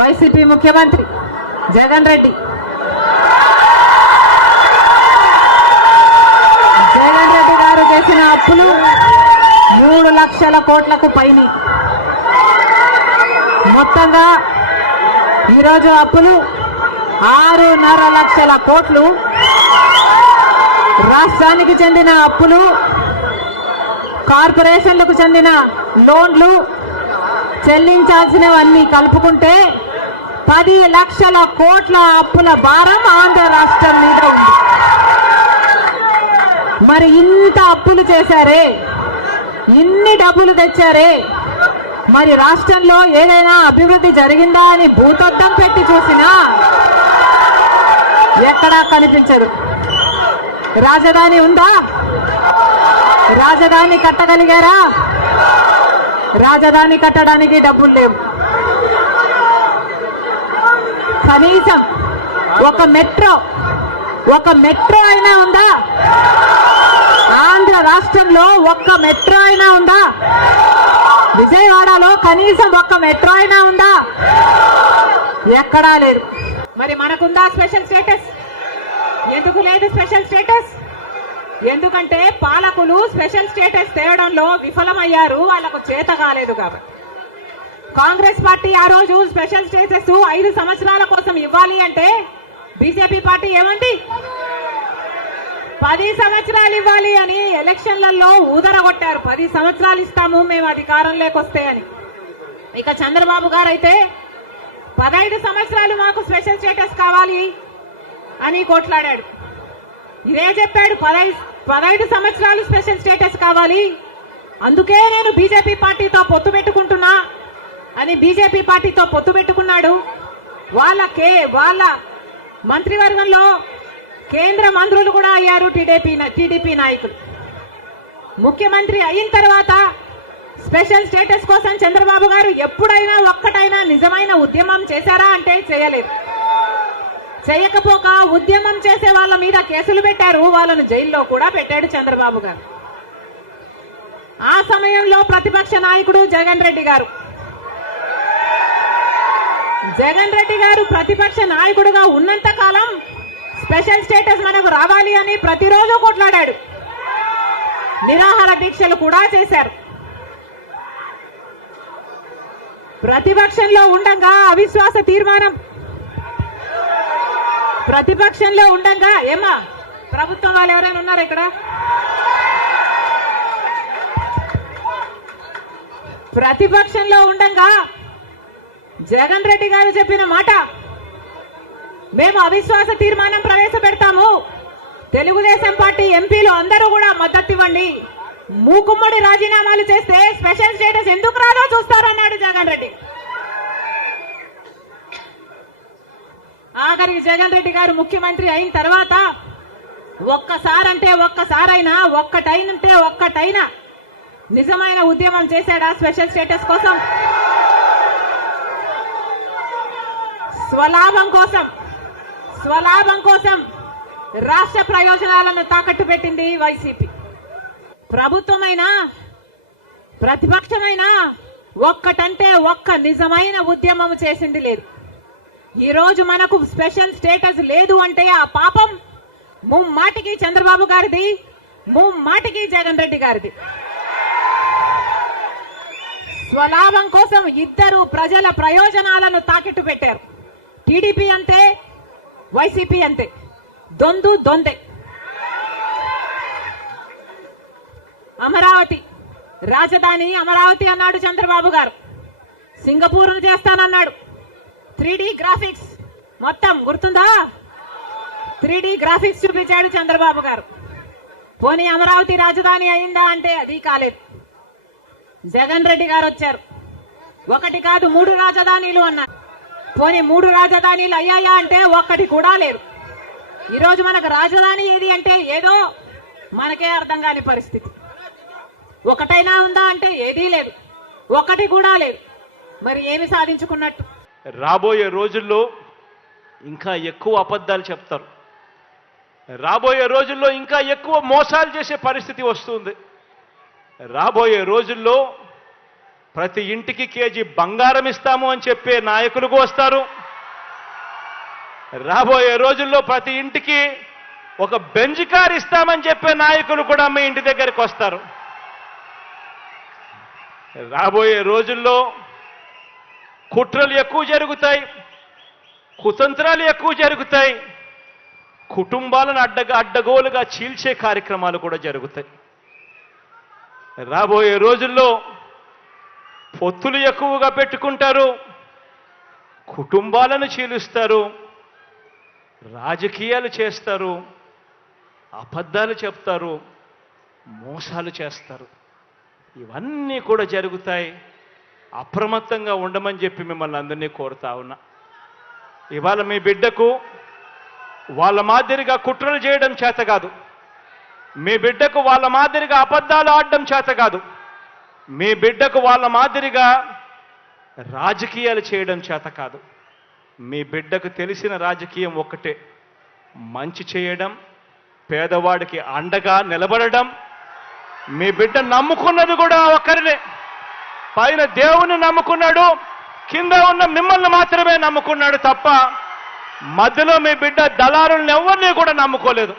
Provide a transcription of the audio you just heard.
YCP ముఖ్యమంత్రి జగన్ రెడ్డి గారు చేసిన అప్పులు 3 లక్షల కోట్లకు పైన. మొత్తంగా ఈరోజు అప్పులు 6.5 లక్షల కోట్లు. రాష్ట్రానికి చెందిన అప్పులు, కార్పొరేషన్లకు చెందిన లోన్లు చెల్లించాల్సినవన్నీ కలుపుకుంటే 10 లక్షల కోట్ల అప్పుల భారం ఆంధ్ర రాష్ట్రం మీద ఉంది. మరి ఇంత అప్పులు చేశారే, ఇన్ని డబ్బులు తెచ్చారే, మరి రాష్ట్రంలో ఏదైనా అభివృద్ధి జరిగిందా అని భూతద్దం పెట్టి చూసినా ఎక్కడా కనిపించదు. రాజధాని ఉందా? రాజధాని కట్టగలిగారా? రాజధాని కట్టడానికి డబ్బులు లేవు. కనీసం ఒక మెట్రో అయినా ఉందా? ఆంధ్ర రాష్ట్రంలో ఒక్క మెట్రో అయినా ఉందా? విజయవాడలో కనీసం ఒక్క మెట్రో అయినా ఉందా? ఎక్కడా లేదు. మరి మనకుందా స్పెషల్ స్టేటస్? ఎందుకు లేదు స్పెషల్ స్టేటస్? ఎందుకంటే పాలకులు స్పెషల్ స్టేటస్ తేవడంలో విఫలమయ్యారు, వాళ్ళకు చేత కాలేదు కాబట్టి. కాంగ్రెస్ పార్టీ ఆ రోజు స్పెషల్ స్టేటస్ 5 సంవత్సరాల కోసం ఇవ్వాలి అంటే బీజేపీ పార్టీ ఏమంది? 10 సంవత్సరాలు ఇవ్వాలి అని ఎలక్షన్లలో ఊదరగొట్టారు. 10 సంవత్సరాలు ఇస్తాము మేము అధికారంలోకి వస్తే అని. ఇక చంద్రబాబు గారు అయితే 15 సంవత్సరాలు మాకు స్పెషల్ స్టేటస్ కావాలి అని కొట్లాడాడు. ఇదే చెప్పాడు, 15 సంవత్సరాలు స్పెషల్ స్టేటస్ కావాలి, అందుకే నేను బీజేపీ పార్టీతో పొత్తు పెట్టుకుంటున్నా అని బీజేపీ పార్టీతో పొత్తు పెట్టుకున్నాడు. వాళ్ళ మంత్రివర్గంలో కేంద్ర మంత్రులు కూడా అయ్యారు టీడీపీ నాయకులు. ముఖ్యమంత్రి అయిన తర్వాత స్పెషల్ స్టేటస్ కోసం చంద్రబాబు గారు ఎప్పుడైనా ఒక్కటైనా నిజమైన ఉద్యమం చేశారా అంటే చేయలేదు. చేయకపోక ఉద్యమం చేసే వాళ్ళ మీద కేసులు పెట్టారు, వాళ్ళను జైల్లో కూడా పెట్టాడు చంద్రబాబు గారు. ఆ సమయంలో ప్రతిపక్ష నాయకుడు జగన్ రెడ్డి గారు ప్రతిపక్ష నాయకుడుగా ఉన్నంత కాలం స్పెషల్ స్టేటస్ మనకు రావాలి అని ప్రతిరోజు కొట్లాడాడు. నిరాహార దీక్షలు కూడా చేశారు. ప్రతిపక్షంలో ఉండగా అవిశ్వాస తీర్మానం, ప్రతిపక్షంలో ఉండగా ఏమా ప్రభుత్వం వాళ్ళు ఎవరైనా ఉన్నారు ఇక్కడ? ప్రతిపక్షంలో ఉండగా జగన్ రెడ్డి గారు చెప్పిన మాట, మేము అవిశ్వాస తీర్మానం ప్రవేశపెడతాము, తెలుగుదేశం పార్టీ ఎంపీలు అందరూ కూడా మద్దతు ఇవ్వండి, మూకుమ్మడి రాజీనామాలు చేస్తే స్పెషల్ స్టేటస్ ఎందుకు రాదో చూస్తారన్నాడు జగన్ రెడ్డి. ఆఖరికి జగన్ రెడ్డి గారు ముఖ్యమంత్రి అయిన తర్వాత ఒక్కటైనా నిజమైన ఉద్యమం చేశాడా స్పెషల్ స్టేటస్ కోసం? స్వలాభం కోసం రాష్ట్ర ప్రయోజనాలను తాకట్టు పెట్టింది వైసీపీ. ప్రభుత్వమైనా ప్రతిపక్షమైనా ఒక్కటంటే ఒక్క నిజమైన ఉద్యమం చేసింది లేదు. ఈ రోజు మనకు స్పెషల్ స్టేటస్ లేదు అంటే ఆ పాపం ముమ్మాటికి చంద్రబాబు గారిది, ముమ్మాటికి జగన్ రెడ్డి గారిది. స్వలాభం కోసం ఇద్దరు ప్రజల ప్రయోజనాలను తాకట్టు పెట్టారు. టీడీపీ అంతే, వైసీపీ అంతే, దొందే. అమరావతి రాజధాని అమరావతి అన్నాడు చంద్రబాబు గారు, సింగపూర్ను చేస్తానన్నాడు. 3D గ్రాఫిక్స్ మొత్తం గుర్తుందా? 3D గ్రాఫిక్స్ చూపించాడు చంద్రబాబు గారు. పోనీ అమరావతి రాజధాని అయిందా అంటే అది కాలేదు. జగన్ రెడ్డి గారు వచ్చారు, 1 కాదు 3 రాజధానిలు అన్నారు. పోనీ 3 రాజధానిలు అయ్యాయా అంటే ఒక్కటి కూడా లేదు. ఈరోజు మనకు రాజధాని ఏది అంటే ఏదో మనకే అర్థం కాని పరిస్థితి. ఒకటైనా ఉందా అంటే ఏదీ లేదు, ఒక్కటి కూడా లేదు. మరి ఏమి సాధించుకున్నట్టు? రాబోయే రోజుల్లో ఇంకా ఎక్కువ అబద్ధాలు చెప్తారు, రాబోయే రోజుల్లో ఇంకా ఎక్కువ మోసాలు చేసే పరిస్థితి వస్తుంది. రాబోయే రోజుల్లో ప్రతి ఇంటికి కేజీ బంగారం ఇస్తాము అని చెప్పే నాయకులు వస్తారు. రాబోయే రోజుల్లో ప్రతి ఇంటికి ఒక బెంజ్ కార్ ఇస్తామని చెప్పే నాయకులు కూడా మీ ఇంటి దగ్గరికి వస్తారు. రాబోయే రోజుల్లో కుట్రలు ఎక్కువ జరుగుతాయి, కుతంత్రాలు ఎక్కువ జరుగుతాయి, కుటుంబాలను అడ్డగోలుగా చీల్చే కార్యక్రమాలు కూడా జరుగుతాయి. రాబోయే రోజుల్లో పొత్తులు ఎక్కువగా పెట్టుకుంటారు, కుటుంబాలను చీలుస్తారు, రాజకీయాలు చేస్తారు, అబద్ధాలు చెప్తారు, మోసాలు చేస్తారు. ఇవన్నీ కూడా జరుగుతాయి. అప్రమత్తంగా ఉండమని చెప్పి మిమ్మల్ని అందరినీ కోరుతా ఉన్నా. ఇవాళ మీ బిడ్డకు వాళ్ళ మాదిరిగా కుట్రలు చేయడం చేత కాదు, మీ బిడ్డకు వాళ్ళ మాదిరిగా అబద్ధాలు ఆడడం చేత కాదు, మీ బిడ్డకు వాళ్ళ మాదిరిగా రాజకీయాలు చేయడం చేత కాదు. మీ బిడ్డకు తెలిసిన రాజకీయం ఒక్కటే, మంచి చేయడం, పేదవాడికి అండగా నిలబడడం. మీ బిడ్డ నమ్ముకున్నది కూడా ఒక్కరినే, పైన దేవుని నమ్ముకున్నాడు, కింద ఉన్న మిమ్మల్ని మాత్రమే నమ్ముకున్నాడు తప్ప మధ్యలో మీ బిడ్డ దళారులను ఎవరిని కూడా నమ్ముకోలేదు.